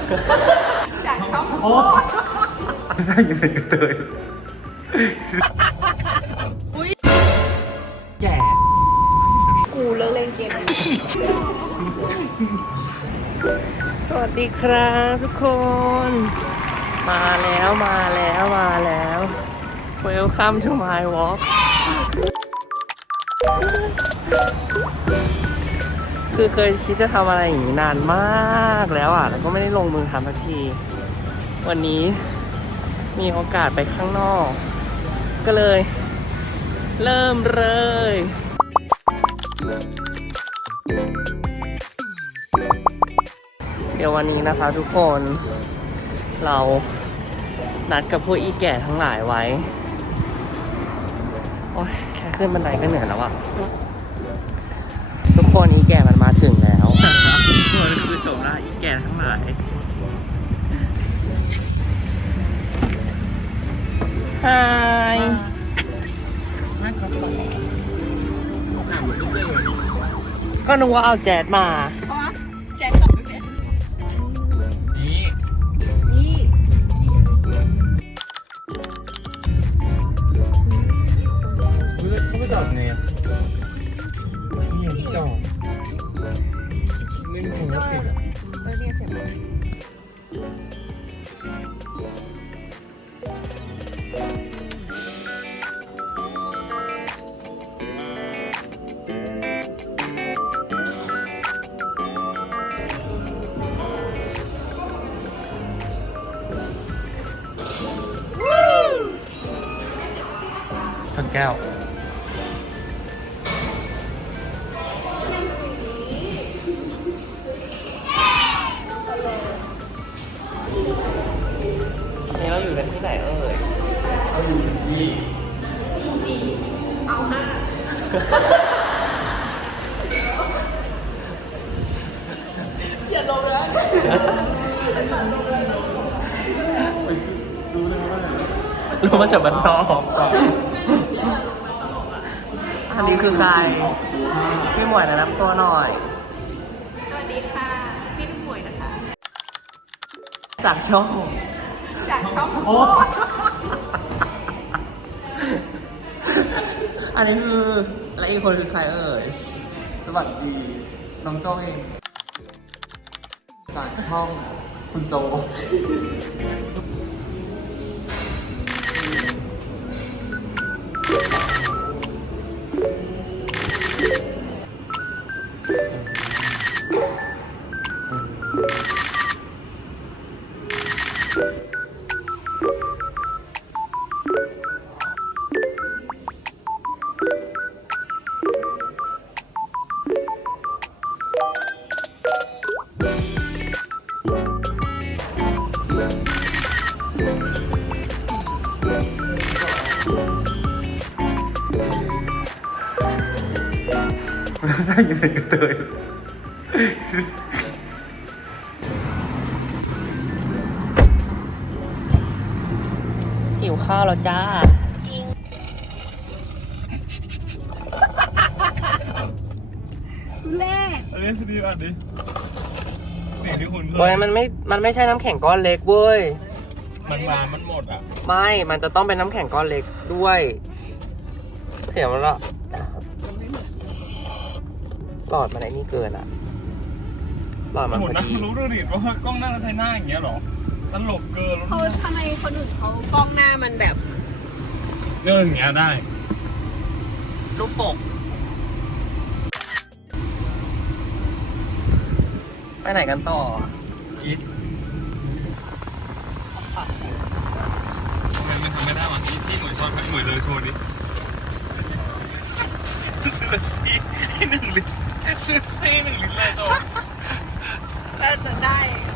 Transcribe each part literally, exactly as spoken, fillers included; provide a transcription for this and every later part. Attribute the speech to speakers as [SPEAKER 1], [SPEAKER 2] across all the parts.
[SPEAKER 1] จากช่องโคตร
[SPEAKER 2] น่าจะเป็นกระเทย
[SPEAKER 1] อุ้ย
[SPEAKER 2] แก่
[SPEAKER 1] กูเลิกเล่นเกม
[SPEAKER 2] สวัสดีครับทุกคน มาแล้วมาแล้วมาแล้ว Welcome to my walk คือเคยคิดจะทำอะไรอย่างนี้นานมากแล้วอ่ะแล้วก็ไม่ได้ลงมือทำสักที วันนี้มีโอกาสไปข้างนอก ก็เลย เริ่มเลย เดี๋ยววันนี้นะคะทุกคนเรานัดกับพวกอีแก่ทั้งหลายไว้ โอ๊ยแค่ขึ้นบันไดก็เหนื่อยแล้วอะทุกคนอีแก่มันมาถึงแล้วทุกคนคือชมหน้าอีแก่ทั้งหลายฮายก็นึกว่าเอาแจ๊ดมา
[SPEAKER 1] เพราะว่าแจ็คกับพี่เพชร
[SPEAKER 2] นี่
[SPEAKER 1] นี่
[SPEAKER 2] เขาไปจอดไงอ่ะนี่ที่จอดไม่มีคนรับผิดอ่ะ
[SPEAKER 1] เออเนี่ยเสร็จแล้ว
[SPEAKER 2] ชนแก้วนี่เราอยู่กันที่ไหนเอ่ยเราอยู่ที่
[SPEAKER 1] สี่เอาห้าอย่าลงแล้ว
[SPEAKER 2] รู้มาจากบ้านนอกอันนี้คือใครพี่หมวยแนะนำตัวหน่อย
[SPEAKER 1] สวัสดีค่ะพี่ลูกหมวยนะคะ
[SPEAKER 2] จากช่อง
[SPEAKER 1] จากช่องโคตร
[SPEAKER 2] อันนี้คือและอีกคนคือใครเอ่ยสวัสดีน้องโจ้เองจากช่องคุณโซน่าจะเป็นกระเทยหิวข้าวแล้วจ้า
[SPEAKER 1] แรก
[SPEAKER 3] อันนี้ดีอ่ะดิสิ่งที่คุณเค
[SPEAKER 2] เฮ้
[SPEAKER 3] ย
[SPEAKER 2] ยมันไม่ มันไม่ใช่น้ำแข็งก้อนเล็กเว้ย
[SPEAKER 3] มันมามันหมดอ่ะ
[SPEAKER 2] ไม่ มันจะต้องเป็นน้ำแข็งก้อนเล็กด้วยเสียมันละหลอดมันไอ้นี่เกินอะหลอดมัน
[SPEAKER 3] หม
[SPEAKER 2] พ
[SPEAKER 3] ด
[SPEAKER 2] อ
[SPEAKER 3] นะ
[SPEAKER 2] ดี
[SPEAKER 3] รู้ด้วยดิว่ากล้องหน้าเราใช้หน้าอย่างเงี้ยหรอตลกเกิน
[SPEAKER 1] เขาทำไมคนอื่นเขากล้องหน้ามันแบบ
[SPEAKER 3] เรื่องอย่างเงี้ยได้
[SPEAKER 2] ลูกปกไปไหนกันต่อ
[SPEAKER 3] คิดทำไมมันทำไม่ได้วะที่ที่หน่วยชอนหน่วยเลยโชว์ดิซื้อซีให้หนึ่งลิตรซื้อซีหนึ่งลิตรเลยโชว์
[SPEAKER 1] ก็จะได้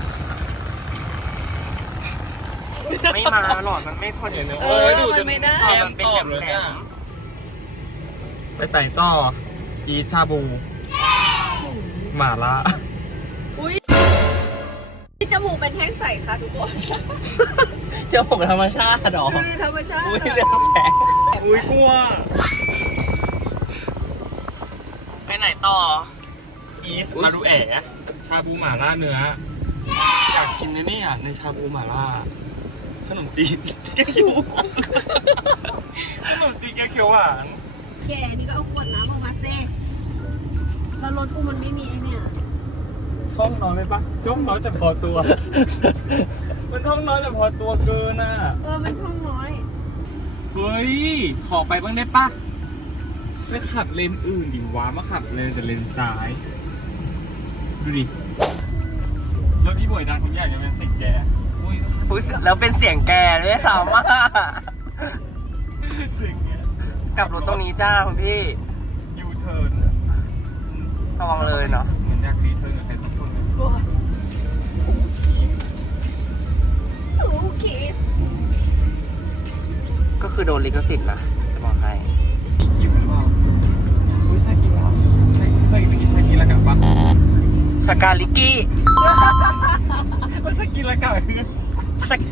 [SPEAKER 2] ไม่มาหลอดมันไม่พอดี
[SPEAKER 1] เออมันไม่ได้
[SPEAKER 3] แก้มตอบเลยเนี่ยไปไต่ต่ออีชาบูหม่าล่า
[SPEAKER 1] อุ้ยจมูกเป็นแท่งใสค่ะทุกคน
[SPEAKER 2] เจ้าผมธรรมชาติดอก
[SPEAKER 1] ดูดิธรรมชาติ
[SPEAKER 2] อุ้ยเรื่องแผล
[SPEAKER 3] อุ้ยกลัว
[SPEAKER 2] ไปไหนต่อ
[SPEAKER 3] อีฟมาดูแอ๋ชาบูหม่าล่าเนื้ออยากกินในนี่อ่ะในชาบูหม่าล่าขนมจีนแกงเขียวหวานขนมจีนแกงเขียวหวาน
[SPEAKER 1] แกนี่ก็เอาขวดน้ำออกมาเซ่แล้วรถกูมันไม่มีไอเนี่ย
[SPEAKER 3] ช่องน้อยไหมปะช่องน้อยแต่พอตัว มันช่องน้อยแต่พอตัวเกินอ่ะ
[SPEAKER 1] เออมันช่องน้อย
[SPEAKER 3] เฮ้ยขอไปบ้างได้ปะไปขับเลนอื่นดิวะมาขับเลนแต่เลนซ้ายดูดิรถที่บ่อยดังทุกอย่างจะเป็นเสียงแกอุ้ย
[SPEAKER 2] อุ๊ยแล้วเป็นเสียงแกด้วยซ้ำอ่ะ
[SPEAKER 3] เสียงแก
[SPEAKER 2] กลับรถตรงนี้จ้าคุณพี่
[SPEAKER 3] ยูเทิร์น
[SPEAKER 2] ระวังเลยเนาะ
[SPEAKER 3] เหมือนอยากรีเทิร์นกับใครสักคนเลย
[SPEAKER 1] โอเค
[SPEAKER 2] ก็คือโดนลิขสิทธิ์นะจะบอกให้
[SPEAKER 3] มีคิวหรือเปล่าอุ้ยใช่คิวเหรอใช่ใช่เมื่อกี้ใช่กินละกันปะ
[SPEAKER 2] สกาลิกี้
[SPEAKER 3] มันใช่กินละกันคือ
[SPEAKER 2] สก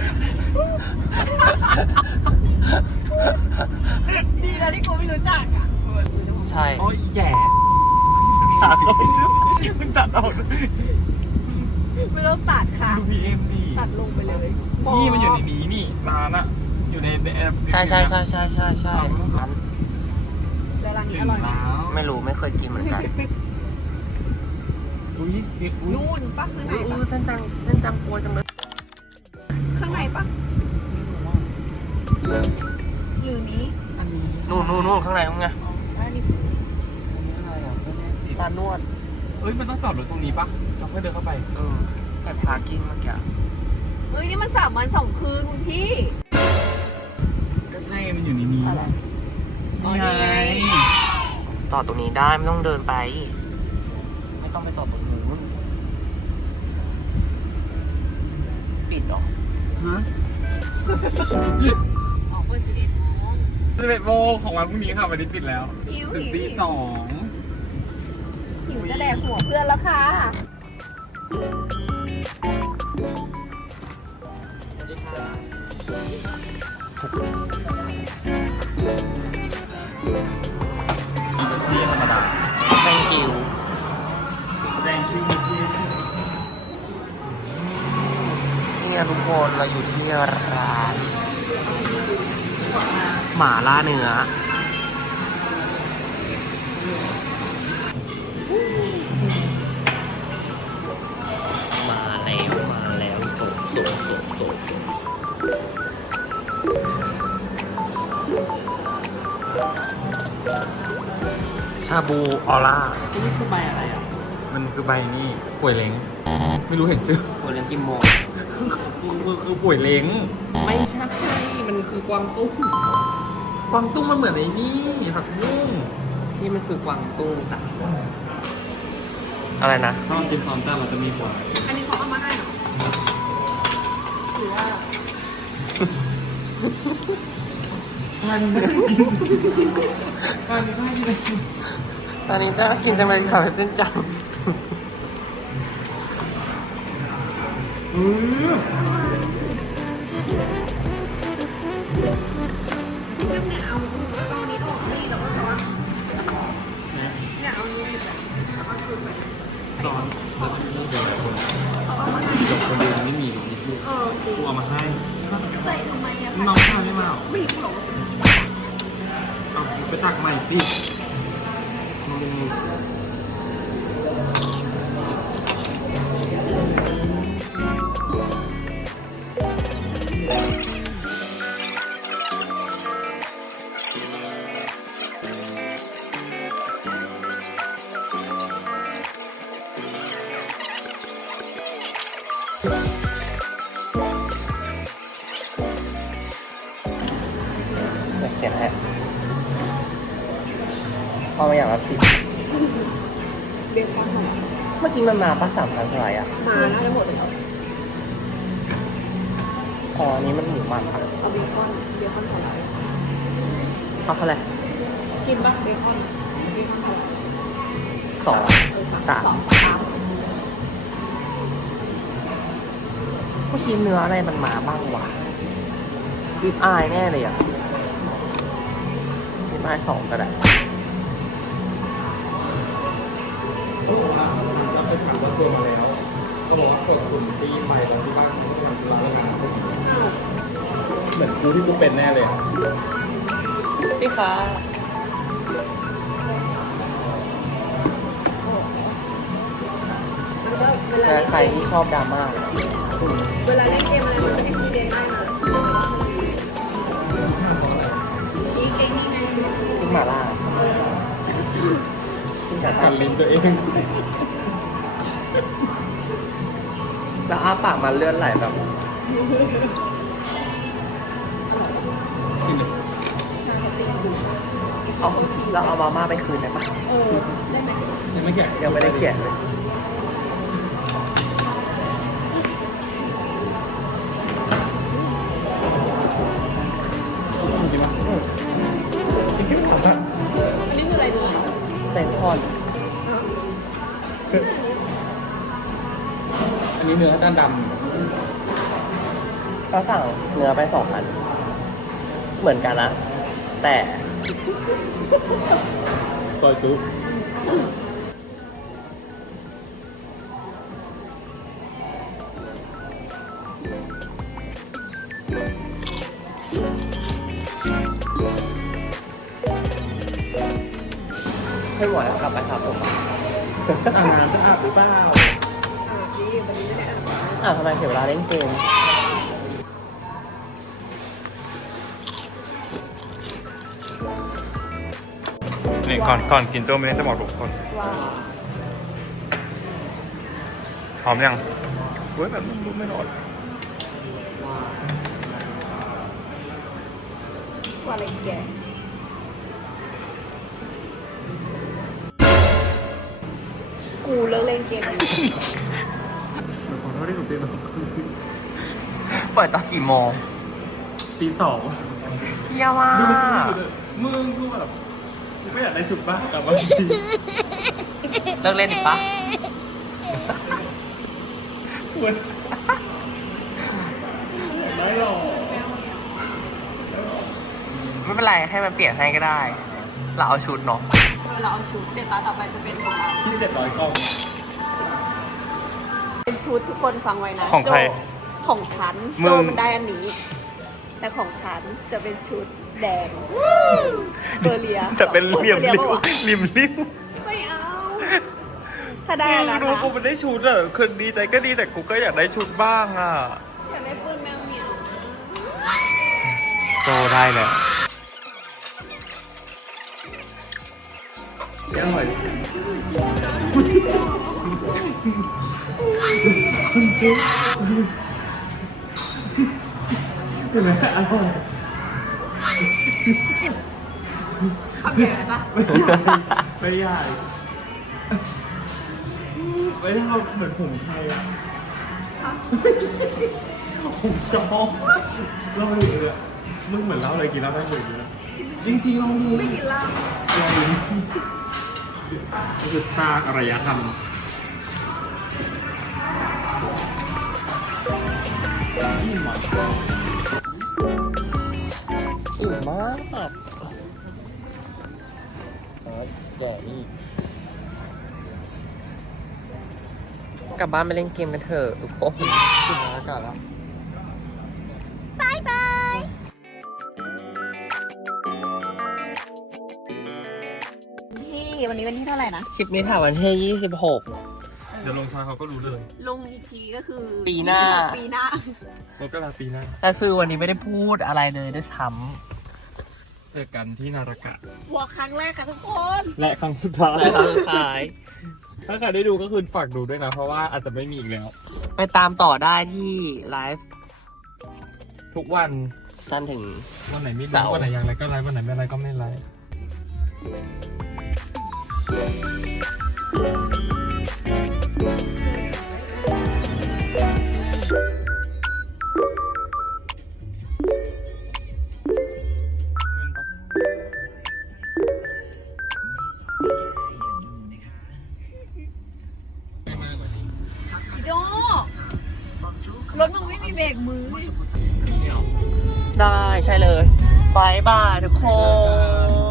[SPEAKER 1] ดีแล้วที่กูไม่รู้จักอ่ะ
[SPEAKER 2] ใช่
[SPEAKER 3] โอ้ยแย่ตัดเราไม่รู้มันตัดออก
[SPEAKER 1] ไม่ต้องตัดค่ะ
[SPEAKER 3] ดูพีเอ็มดี
[SPEAKER 1] ตัดลงไปเลย
[SPEAKER 3] นี่มันอยู่ในนี้นี่ร้านอะอยู่ในในแอป
[SPEAKER 2] ใช่ใช่ใช่ใช่ใช่ใช่
[SPEAKER 1] แล้วร้าน
[SPEAKER 3] ถึ
[SPEAKER 1] นี้
[SPEAKER 3] ง
[SPEAKER 1] อร่อยไหม
[SPEAKER 3] แล้ว
[SPEAKER 2] ไม่รู้ไม่เคยกินเหมือนกัน
[SPEAKER 3] อุ้ยเด็กอุ้ย
[SPEAKER 1] นู่นปะข้างใน
[SPEAKER 2] อู้
[SPEAKER 1] ปะ
[SPEAKER 2] เส้นจังเส้นจังกลัวจังเลย
[SPEAKER 1] ข้างในปะหรือนี้
[SPEAKER 3] อันนี้
[SPEAKER 2] นู่นนู่นนู่นข้างในนู่นไง
[SPEAKER 1] อันนี้
[SPEAKER 3] อะไรอ่ะไม่แน่จริง
[SPEAKER 2] ร้านนวด
[SPEAKER 3] เอ้ยมันต้องจอดรถตรงนี้ปะเราค่อยเดินเข้าไป
[SPEAKER 2] เออแต่พาร์กิ้งเมื่อกี้
[SPEAKER 1] เฮ้ยนี่มันสามวันสองคืนคุณพี่
[SPEAKER 3] ก็ใช่มันอยู่ในนี้
[SPEAKER 1] อะไร อ๋อ
[SPEAKER 3] นี่
[SPEAKER 1] นี่
[SPEAKER 3] ไง
[SPEAKER 1] ไง
[SPEAKER 2] จอดตรงนี้ได้ไม่ต้องเดินไป ไม่ต้องไปจอดตรงนู้นปิดเหรอ
[SPEAKER 3] ฮะ
[SPEAKER 1] ออกเปิดสิบเอ็ดโมง
[SPEAKER 3] สิบเอ็ดโมงของวันพรุ่งนี้ค่ะวันนี้ปิดแล้ว
[SPEAKER 1] หิว
[SPEAKER 3] ถึง
[SPEAKER 1] หิว
[SPEAKER 3] ตีสอง
[SPEAKER 1] หิวจะแดกหัวเพื่อนแล้วค่ะ
[SPEAKER 3] ที่ธรรมดา
[SPEAKER 2] แซงจิว
[SPEAKER 3] แรงคิวที่
[SPEAKER 2] เนี่ยทุกคนเราอยู่ที่ร้านหม่าล่าเนื้อ มาแล้วมาแล้วโสดโสดโสดโสดชาบูออร่า
[SPEAKER 3] นี่คือใบอะไรอ่ะ มันคือใบนี่ป่วยเล้งไม่รู้เห็นชื่อ
[SPEAKER 2] ตัวเลี้ยงกิมโม
[SPEAKER 3] คือคือป่วยเล้ง
[SPEAKER 2] ไม่ใช่ มันคือกวางตุ้ง
[SPEAKER 3] กวางตุ้งมันเหมือนไอ้นี่ผักบุ้ง
[SPEAKER 2] นี่มันคือกวางตุ้งจ้ะอะไรนะ
[SPEAKER 3] ถ้าเรากินซ้อมจ้าเราจะมีหัว
[SPEAKER 1] อันนี้เขาเอามาให้เหรอหรือว่า
[SPEAKER 3] มันมันไม่ได้
[SPEAKER 2] ตอนนี้เจ้ากินจังเลยค่ะเส้นจัง
[SPEAKER 3] อือ
[SPEAKER 1] เนี่ยเนี่ยเอาเอาอันนี้ออกนี่แต่ว่าแต่ว่าเนี่ยเอาอันนี้ไปแบบเอาสูตรไป
[SPEAKER 3] ซ้อนแล้วมันมีเดี๋ยวคน
[SPEAKER 1] เอาเอามาให้
[SPEAKER 3] จบคนเดียวไม่มีหรอกนี่คือ
[SPEAKER 1] เออจริง
[SPEAKER 3] กูเอามาให้
[SPEAKER 1] ใส่ทำไมอะคะ
[SPEAKER 3] น้องทานได้เปล่า
[SPEAKER 1] ไม่รู้หรอกว่าเป็นอย่างนี้
[SPEAKER 3] เอาไปตักใหม่สิ
[SPEAKER 2] เขียนให้พอมาอย่างละสิบ
[SPEAKER 1] เบคอนหน่อย
[SPEAKER 2] เมื่อกี้มันมาปะสามพันเท่าไหร่อ่ะ
[SPEAKER 1] มาน่าจะหมดเลย
[SPEAKER 2] อ๋ออันนี้มันหมูมันปะ
[SPEAKER 1] เอาเบคอนเบคอนสไลด์
[SPEAKER 2] เอาเท่าไหร่
[SPEAKER 1] กินปะเบคอนเบคอนสไลด์
[SPEAKER 2] สอง
[SPEAKER 1] เออ
[SPEAKER 2] สาม
[SPEAKER 1] สองสาม
[SPEAKER 2] เมื่อกี้เนื้ออะไรมันมาบ้างวะริบอายแน่เลยอ่ะริบอายสองก็ได้
[SPEAKER 3] เราไปถามว่าตัวมาแล้วก็บอกว่ากดสุ่มปีใหม่ตอนที่บ้านฉันทำร้านงานเหมือนกูที่กูเป็นแน่เลย
[SPEAKER 2] พี่คะใครที่ชอบดราม่า
[SPEAKER 1] เวลาเล่นเกมอะไรมันก็จะมีเดนได้นะนี่เกมนี่ไง
[SPEAKER 2] พี่หมาล่าพี่หมา
[SPEAKER 3] กั
[SPEAKER 2] ล่าน
[SPEAKER 3] ลิ้นตัวเอง
[SPEAKER 2] แล้วอ้าปากมันเลื่อนไหลแบบเอาเราเอามาม่าไปคืนได้ปะ
[SPEAKER 1] เออได้ไหม
[SPEAKER 3] ยังไม่แกะ
[SPEAKER 2] ยังไม่ได้เขียนเลย
[SPEAKER 3] จริงๆไม่ถามอ่ะ
[SPEAKER 1] อันนี้คืออะไรดู
[SPEAKER 2] แตงทอด
[SPEAKER 3] อันนี้เนื้อด้านด
[SPEAKER 2] ก็สั่งเนื้อไปสองอัน เหมือนกันนะ แต่
[SPEAKER 3] ำซอยจุ๊บ
[SPEAKER 2] ให้หวานกลับไปครับผม
[SPEAKER 3] อ่านงานจะอาบหรือเปล่า
[SPEAKER 1] อ่าพี่วันนี้ไม่ได้อ่าน
[SPEAKER 2] อ่าวทำไมเสียเวลาเล่นเกม
[SPEAKER 3] นี่ก่อนก่อนกินโจ้ไม่ได้จะบอกทุกคน
[SPEAKER 1] ว่า
[SPEAKER 3] พร้อมยังเว้ยแบบรู้ไม่นอน
[SPEAKER 1] ว่าอะไรแกกูเลิกเล่นเกม
[SPEAKER 3] ขอโทษที่หนูตีน
[SPEAKER 2] เปิดตอนกี่โมง
[SPEAKER 3] ตีสอง
[SPEAKER 2] เที่ยมาก
[SPEAKER 3] มึงกูแบบกูไม่อยากได้ชุดบ้ากับ บางที
[SPEAKER 2] เลิกเล่นอีกปะ
[SPEAKER 3] ไม่หรอก
[SPEAKER 2] ไม่เป็นไรให้มันเปลี่ยนให้ก็ได้ เราเอาชุดเนาะ
[SPEAKER 1] เราเอาชุดเดี๋ยวตาต่อไปจะเป็นของเรา
[SPEAKER 3] ที่เจ็ดร้อยกล่อง
[SPEAKER 1] เป็นชุดทุกคนฟังไว้นะ
[SPEAKER 3] ของใคร
[SPEAKER 1] โจของฉัน
[SPEAKER 3] มึ
[SPEAKER 1] โจ
[SPEAKER 3] ง
[SPEAKER 1] มันได้อันนี้ แต่ของฉันจะเป็นชุดแดงเบอร์เลีย
[SPEAKER 3] แต่เป็นเหลี่ยม
[SPEAKER 1] บอ
[SPEAKER 3] ริ
[SPEAKER 1] ร์
[SPEAKER 3] ม
[SPEAKER 1] ปะวะ
[SPEAKER 3] ริมริม
[SPEAKER 1] ไม่เอา ถ้าได้อันนั้น
[SPEAKER 3] ดู
[SPEAKER 1] นะ
[SPEAKER 3] กูมันได้ชุดอ่ะคือดีใจก็ดีแต่กูก็อยากได้ชุดบ้างอ่ะ
[SPEAKER 1] อยากได้ปืนแมวเหมียว
[SPEAKER 3] โตได้แหละยังไงเห็นไหมอร่อย
[SPEAKER 1] คำใหญ่ไหมปะ
[SPEAKER 3] ไม่ใหญ่ไม่ใหญ่ไม่ทำเหมือนผมไทยอ่ะผมจองเล่าอยู่เลยมึงเหมือนเล่าอะไรกินเล่าได้เหมือนกินแล้วจริงๆลองดู
[SPEAKER 1] ไม่กินเหล้า
[SPEAKER 3] ลองดูนี่คือสร้างอารยธรรม อิ่มอ่ะ
[SPEAKER 2] อิ่มมากแก่อีกกลับบ้านไปเล่นเกมกันเถอะทุกคน
[SPEAKER 3] ขึ้นอากาศแล้ว
[SPEAKER 1] ที่วันนี้วันที่เท่าไหร่นะ
[SPEAKER 2] คลิปนี้ถ่ายวันที่ยี่สิบหก
[SPEAKER 3] เดี๋ยวลงชาเขาก็รู้เลย
[SPEAKER 1] ลงอีกทีก็คือ
[SPEAKER 2] ปีหน้า
[SPEAKER 1] ปีหน้า
[SPEAKER 3] รถกระลาปีหน้า
[SPEAKER 2] แต่ซื้อวันนี้ไม่ได้พูดอะไรเลยด้วยซ้
[SPEAKER 3] เจอกันที่นารากะ
[SPEAKER 1] หัวครั้งแรกค่ะทุกคน
[SPEAKER 3] และครั้งสุดท้าย
[SPEAKER 2] ำแล้วสุดท้าย
[SPEAKER 3] ถ้าใครได้ดูก็คือฝากดูด้วยนะ เพราะว่าอาจจะไม่มีอีกแล้ว
[SPEAKER 2] ไปตามต่อได้ที่ไลฟ์
[SPEAKER 3] ทุกวัน
[SPEAKER 2] จันทร์ถึง
[SPEAKER 3] วันไหนมี
[SPEAKER 2] เสาร์
[SPEAKER 3] วันไหนยังไรก็ไลฟ์วันไหนไม่ไรก็ไม่ไลฟ์
[SPEAKER 1] โจรถมึงไม่มีเบรกมือ
[SPEAKER 2] ได้ใช่เลยบายบายทุกคน